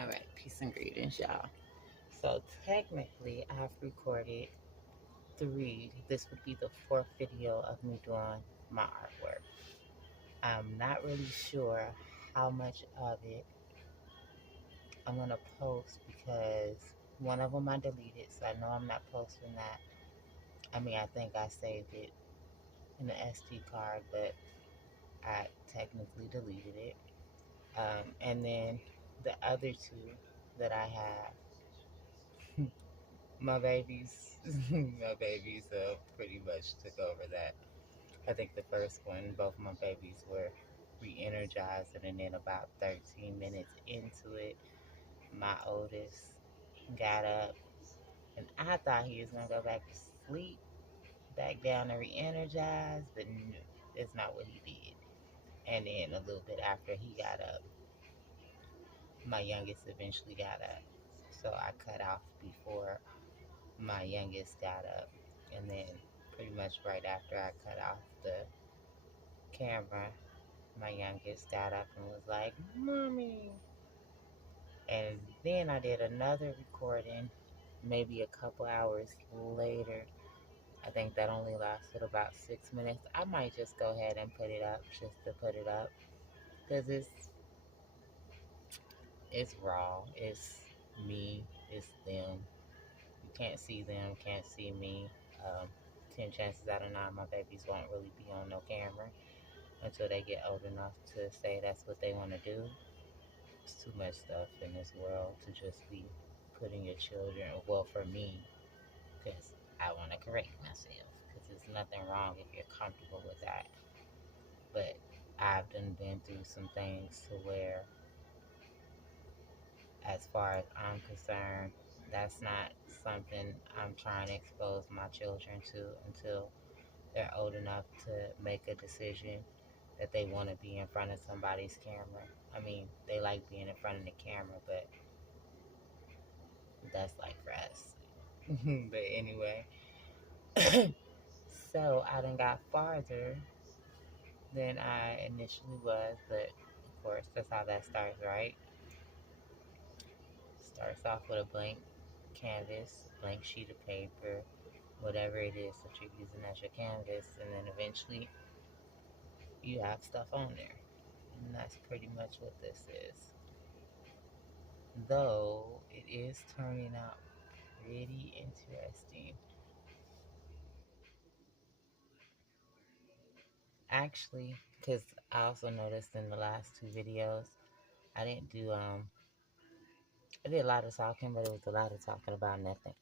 All right, peace and greetings, y'all. So technically, I've recorded three. This would be the fourth video of me doing my artwork. I'm not really sure how much of it I'm gonna post because one of them I deleted, so I know I'm not posting that. I mean, I think I saved it in the SD card, but I technically deleted it. And then the other two that I have, my babies, my babies pretty much took over that. I think the first one, both my babies were re-energized, and then about 13 minutes into it, my oldest got up, and I thought he was gonna go back to sleep, back down and re-energize, but no, that's not what he did. And then a little bit after he got up, my youngest eventually got up. So I cut off before my youngest got up, and then pretty much right after I cut off the camera, my youngest got up and was like, "Mommy." And then I did another recording maybe a couple hours later. I think that only lasted about 6 minutes. I might just go ahead and put it up just to put it up because it's raw. It's me. It's them. You can't see them. Can't see me. Um, 10 chances out of 9, my babies won't really be on no camera until they get old enough to say that's what they want to do. It's too much stuff in this world to just be putting your children, well, for me, because I want to correct myself, because there's nothing wrong if you're comfortable with that. But I've done been through some things to where, as far as I'm concerned, that's not something I'm trying to expose my children to until they're old enough to make a decision that they want to be in front of somebody's camera. I mean, they like being in front of the camera, but that's like for us. But anyway, so I done got farther than I initially was, but of course, that's how that starts, right? Starts off with a blank canvas, blank sheet of paper, whatever it is that you're using as your canvas, and then eventually you have stuff on there. And that's pretty much what this is. Though it is turning out pretty interesting. Actually, because I also noticed in the last two videos, I didn't do I did a lot of talking, but it was a lot of talking about nothing.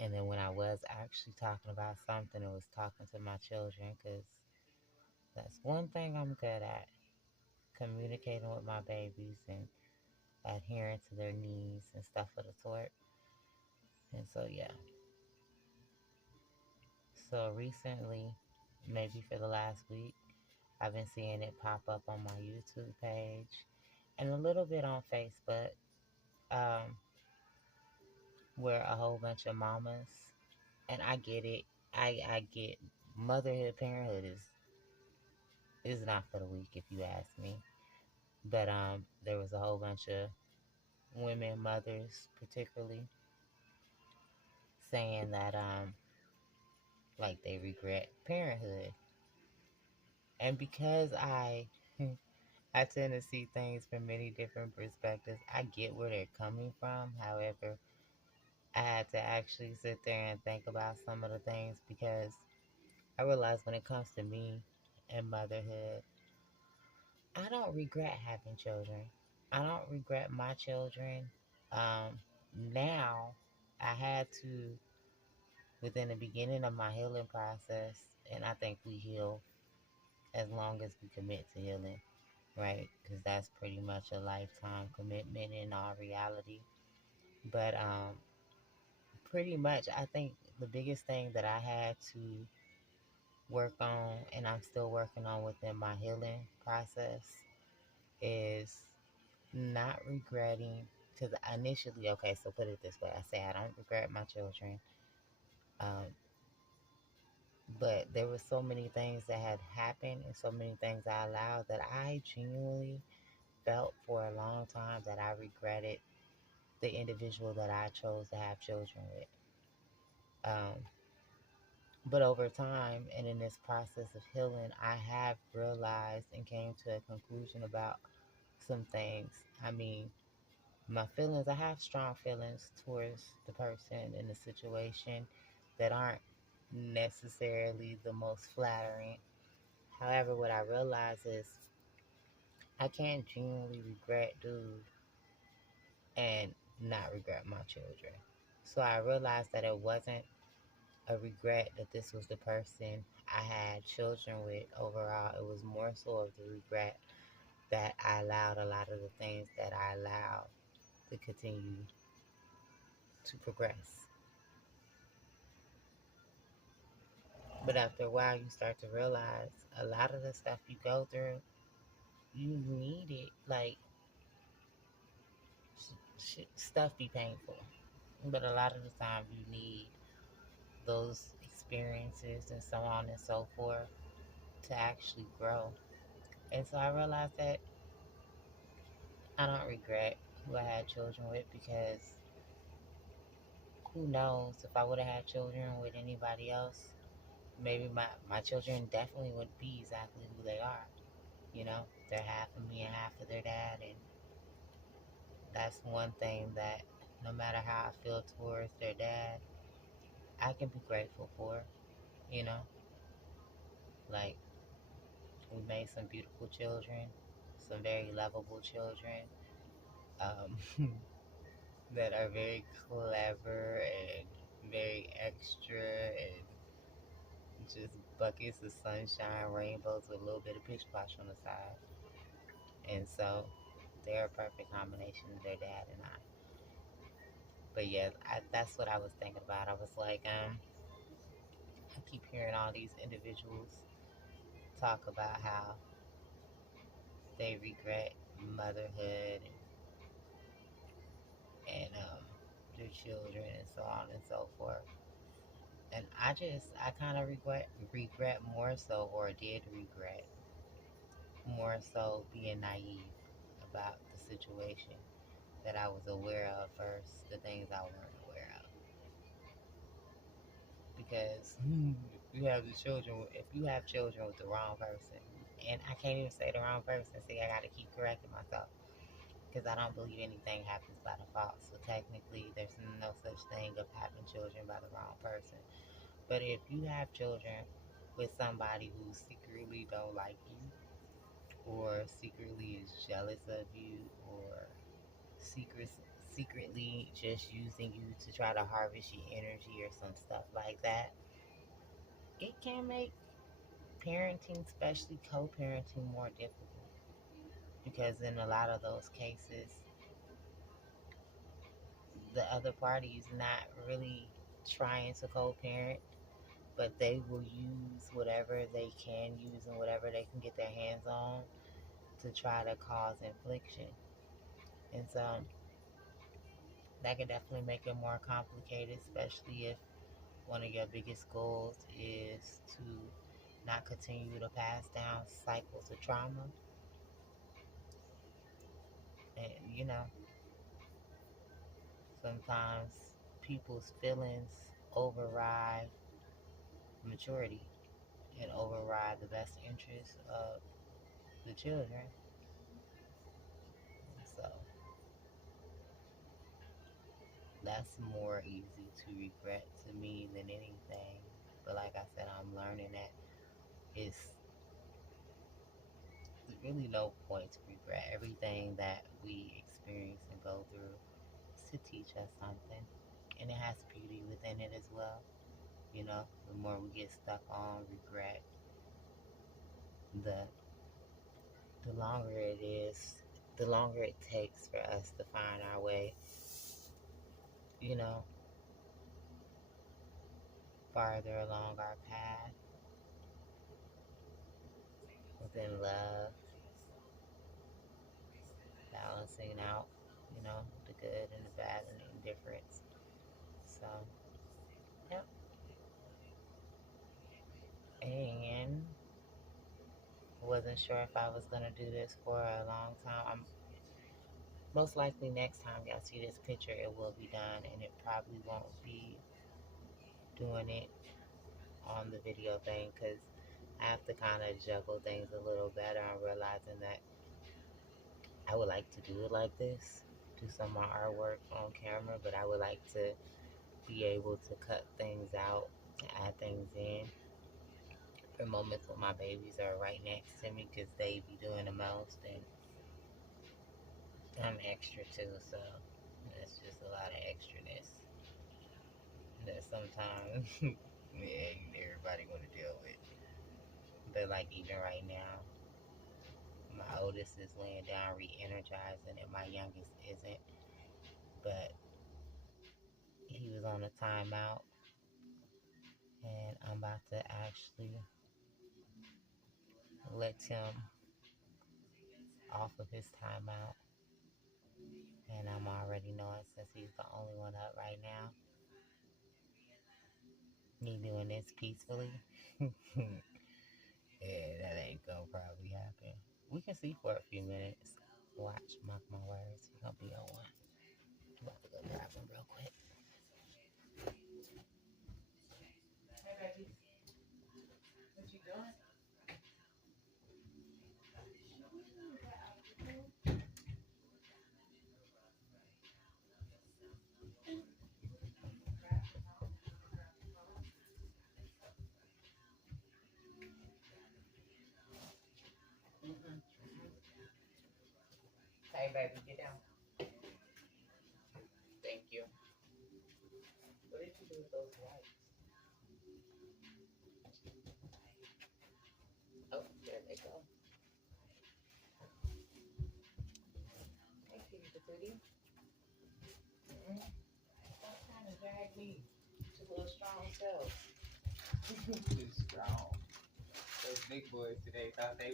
And then when I was actually talking about something, it was talking to my children, because that's one thing I'm good at, communicating with my babies and adhering to their needs and stuff of the sort. And so, yeah. So recently, maybe for the last week, I've been seeing it pop up on my YouTube page and a little bit on Facebook, um, where a whole bunch of mamas, and I get it. I get motherhood, parenthood is not for the weak, if you ask me. But there was a whole bunch of women, mothers particularly, saying that like they regret parenthood. And because I tend to see things from many different perspectives, I get where they're coming from. However, I had to actually sit there and think about some of the things, because I realized when it comes to me and motherhood, I don't regret having children. I don't regret my children. Um, Now, I had to, within the beginning of my healing process, and I think we heal as long as we commit to healing, right? Because that's pretty much a lifetime commitment in all reality. But pretty much, I think the biggest thing that I had to work on, and I'm still working on within my healing process, is not regretting. Because initially, okay, so put it this way, I say I don't regret my children. Um, but there were so many things that had happened and so many things I allowed that I genuinely felt for a long time that I regretted the individual that I chose to have children with. Um, but over time and in this process of healing, I have realized and came to a conclusion about some things. I mean, my feelings, I have strong feelings towards the person in the situation that aren't necessarily the most flattering. However, what I realize is I can't genuinely regret dude and not regret my children. So I realized that it wasn't a regret that this was the person I had children with overall. It was more so of the regret that I allowed a lot of the things that I allowed to continue to progress. But after a while, you start to realize a lot of the stuff you go through, you need it. Like, stuff be painful. But a lot of the time, you need those experiences and so on and so forth to actually grow. And so I realized that I don't regret who I had children with because who knows if I would have had children with anybody else, maybe my children definitely would be exactly who they are. You know, they're half of me and half of their dad. And that's one thing that no matter how I feel towards their dad, I can be grateful for, you know. Like, we made some beautiful children, some very lovable children, um, that are very clever and very extra and just buckets of sunshine, rainbows with a little bit of pitch splash on the side. And so they're a perfect combination of their dad and I. But yeah, that's what I was thinking about. I was like, I keep hearing all these individuals talk about how they regret motherhood and their children and so on and so forth. And I kind of regret more so, or did regret more so being naive about the situation that I was aware of first, the things I weren't aware of. Because if you have children with the wrong person, and I can't even say the wrong person, see, I got to keep correcting myself because I don't believe anything happens by default. So technically, there's no such thing of having children by the wrong person. But if you have children with somebody who secretly don't like you, or secretly is jealous of you, or secret, secretly just using you to try to harvest your energy or some stuff like that, it can make parenting, especially co-parenting, more difficult because in a lot of those cases, the other party is not really trying to co-parent, but they will use whatever they can use and whatever they can get their hands on to try to cause infliction. And so that could definitely make it more complicated, especially if one of your biggest goals is to not continue to pass down cycles of trauma. And sometimes people's feelings override maturity and override the best interest of the children. So that's more easy to regret to me than anything. But like I said, I'm learning that it's really no point to regret. Everything that we experience and go through is to teach us something. And it has beauty within it as well. The more we get stuck on regret, the the longer it is, the longer it takes for us to find our way, you know, farther along our path within love, balancing out, the good and the bad and the indifference. So, yep. And wasn't sure if I was gonna do this for a long time. Most likely next time y'all see this picture, it will be done, and it probably won't be doing it on the video thing because I have to kind of juggle things a little better. I'm realizing that I would like to do it like this, do some of my artwork on camera, but I would like to be able to cut things out, add things in for moments when my babies are right next to me because they be doing the most, and I'm extra too, so that's just a lot of extraness that sometimes yeah, everybody want to deal with. But like even right now, my oldest is laying down re-energizing and my youngest isn't. But he was on a timeout and I'm about to actually let him off of his timeout. And I'm already knowing since he's the only one up right now, me doing this peacefully. Yeah, that ain't gonna probably happen. We can see for a few minutes. Watch, mark my words. He's gonna be on one. I'm about to go grab him real quick. Hey, baby. What you doing? Mm-hmm. Hey, baby, get down. Thank you. What did you do with those wipes? Oh, there they go. Hey, kitty patootie. Stop trying to drag me to a little strong self. Too strong. Those big boys today thought they